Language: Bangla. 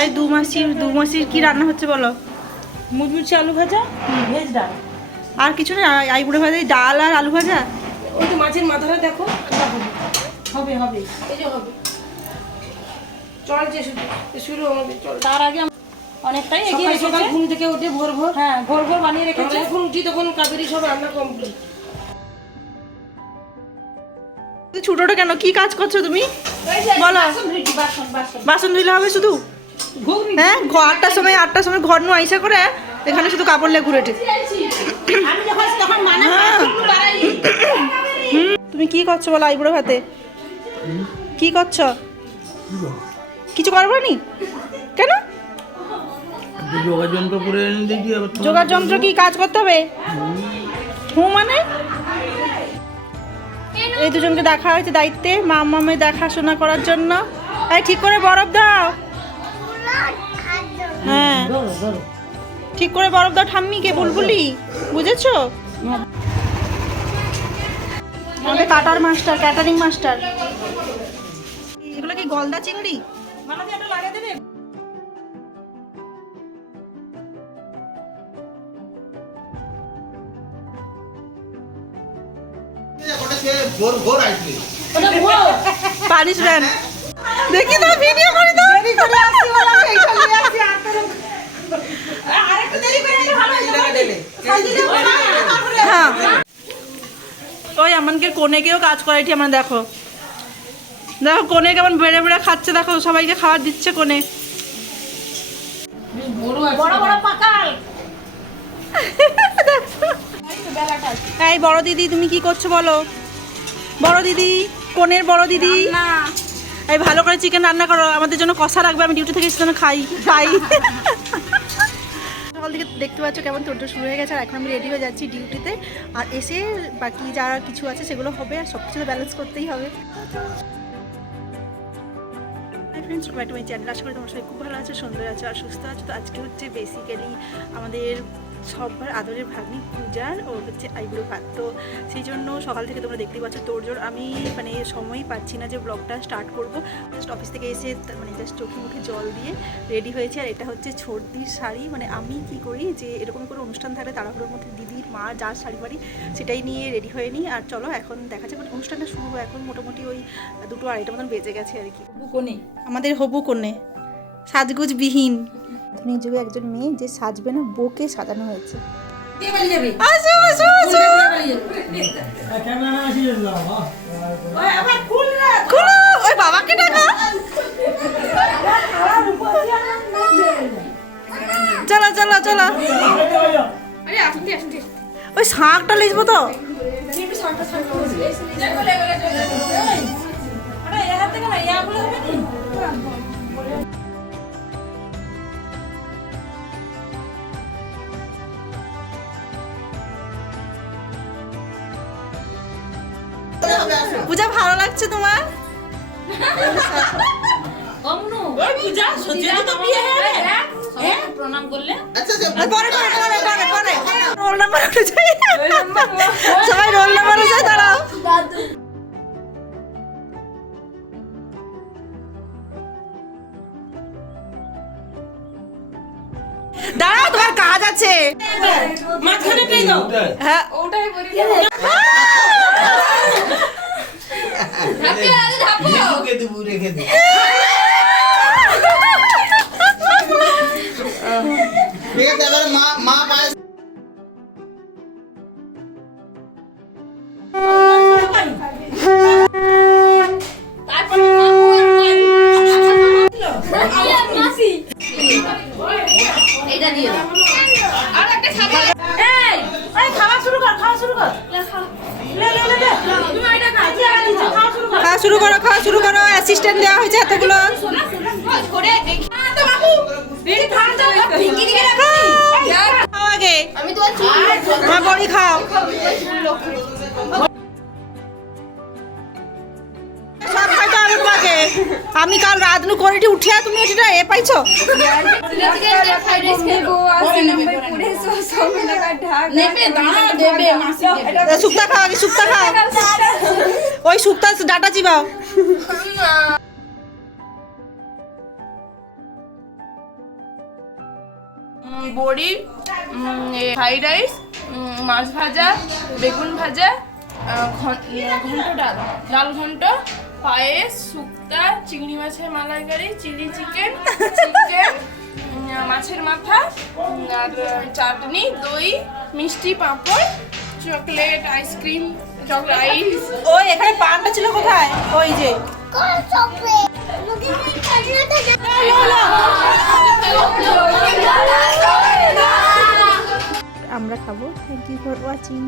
এই দু মাসির কি রান্না হচ্ছে বলো? মুচমুচে আলু ভাজা, ভেজ ডাল। আর কিছু না, আইবুড়ো ভাজা, ডাল আর আলু ভাজা। ওই তো মাছের মাথাটা দেখো, হবে হবে, এই যে হবে। চল যে শুরু আমাদের, চল। তার আগে অনেকটাই এগিয়ে রেখেছে। সকাল ঘুম থেকে উঠে ভোর ভোর, হ্যাঁ ভোর ভোর বানিয়ে রেখেছে। যখন উঠি তখন কাবেরি সব রান্না কমপ্লিট। ছোটটা কেন, কি কাজ করছো তুমি বলো? বাসন ধুইলে হবে শুধু? হ্যাঁ, 8টার সময় ঘর নু আইসা করে এখানে শুধু কাপড় লে ঘুরেটে। তুমি কি করছো বলো আইবুড়ো ভাতে? কি করছো? কিছু করবো নি কেন? যোগার যন্ত্র কি কাজ করতে হবে? মানে এই দুজনকে দেখা হয়েছে দায়িত্বে, মামামে দেখাশোনা করার জন্য। এই ঠিক করে বরফ দাও। হ্যাঁ ঠিক করে বরফ দাও ঠাম্মিকে, বুলবুলি, বুঝেছো? আমাদের কাটার মাস্টার, ক্যাটারিং মাস্টার। এগুলো কি গলদা চিংড়ি? লাগিয়ে দেবে। পানিশমেন্ট দেখি তো, ভিডিও করি তো। হ্যাঁ ওই আমাকে কোনেকেও কাজ করাইটি আমরা। দেখো দেখো কোনে কেমন বেড়ে বেড়ে খাচ্ছে, দেখো সবাইকে খাবার দিচ্ছে কোনে। বড় বড় পাকাল। এই বড় দিদি তুমি কি করছো বলো? বড় দিদি, কোনের বড় দিদি, এই ভালো করে চিকেন রান্না করো, আমাদের জন্য কষা রাখবে। আমি ডিউটি থেকে এসে যেন খাই। সকাল থেকে দেখতে পাচ্ছ কেমন তোড়জোড় শুরু হয়ে গেছে। আর এখন আমি রেডি হয়ে যাচ্ছি ডিউটিতে। আর এসে বাকি যারা কিছু আছে সেগুলো হবে, আর সব কিছু তো ব্যালেন্স করতেই হবে। ফ্রেন্ডস, সবাই তুমি চ্যানেল আশা করি তোমার সবাই খুব ভালো আছে, সুন্দর আছে আর সুস্থ আছে। তো আজকে হচ্ছে বেসিক্যালি আমাদের সবার আদরের ভাগ্নি পূজার ও হচ্ছে আইবুড়ো ভাত। তো সেই জন্য সকাল থেকে তোমরা দেখতেই পাচ্ছ তোড়জোড়। আমি মানে সময়ই পাচ্ছি না যে ব্লগটা স্টার্ট করবো। জাস্ট অফিস থেকে এসে মানে জাস্ট চোখে মুখে জল দিয়ে রেডি হয়েছে। আর এটা হচ্ছে ছর্দির শাড়ি। মানে আমি কি করি যে এরকম কোনো অনুষ্ঠান থাকলে তাড়াহুড়োর মধ্যে দিদির মা যার শাড়ি বাড়ি সেটাই নিয়ে রেডি হয়ে নিই। আর চলো এখন দেখা যাবে অনুষ্ঠানটা শুরু হয়। এখন মোটামুটি ওই 2টো 2:30 মতন বেজে গেছে আর কি। আমাদের হবু কনে সাজগুজ বিহীন আধুনিক যুগে একজন মেয়ে যে সাজবে না, বউকে সাজানো হয়েছে। ওই বাবাকে ডাকা। চলো চলো চলো, ওই শাঁখটা লিখবো তো। পূজা ভালো লাগছে তোমার? প্রণাম করলে রোল নাম্বার সবাই রোল নাম্বার যায়। দাঁড়াও দাঁড়াও, তোমার কাজ আছে। মাঝখানে পেয়ে দাও। হ্যাঁ ওটাই বলি। রেখে দে। ঠিক আছে, এবার মা পায়। খাওয়া শুরু করো। অ্যাসিস্ট্যান্ট দেওয়া হয়েছে এতগুলো। আগে আমার বড়ি খাও। সব খাইতে হবে তোমাকে। আমি কাল রাত নু করে উঠে তুমি এটা এ পাইছো। শুক্তা খাও, আগে শুক্তা খাও। ওই শুক্তা ডাটা চিবাও। বড়ি, ফ্রাইড রাইস, মাছ ভাজা, বেগুন ভাজা, ঘন্ট ডাল ঘন্ট, পায়েস, শুক্তা, চিংড়ি মাছের মালাইকারি, চিলি চিকেন, মাছের মাথা, আর চাটনি, দই, মিষ্টি, পাঁপড়, চকলেট, আইসক্রিম, রাইস। ওই এখানে পানটা ছিল কোথায়? ওই যে আমরা খাবো। Thank you for watching.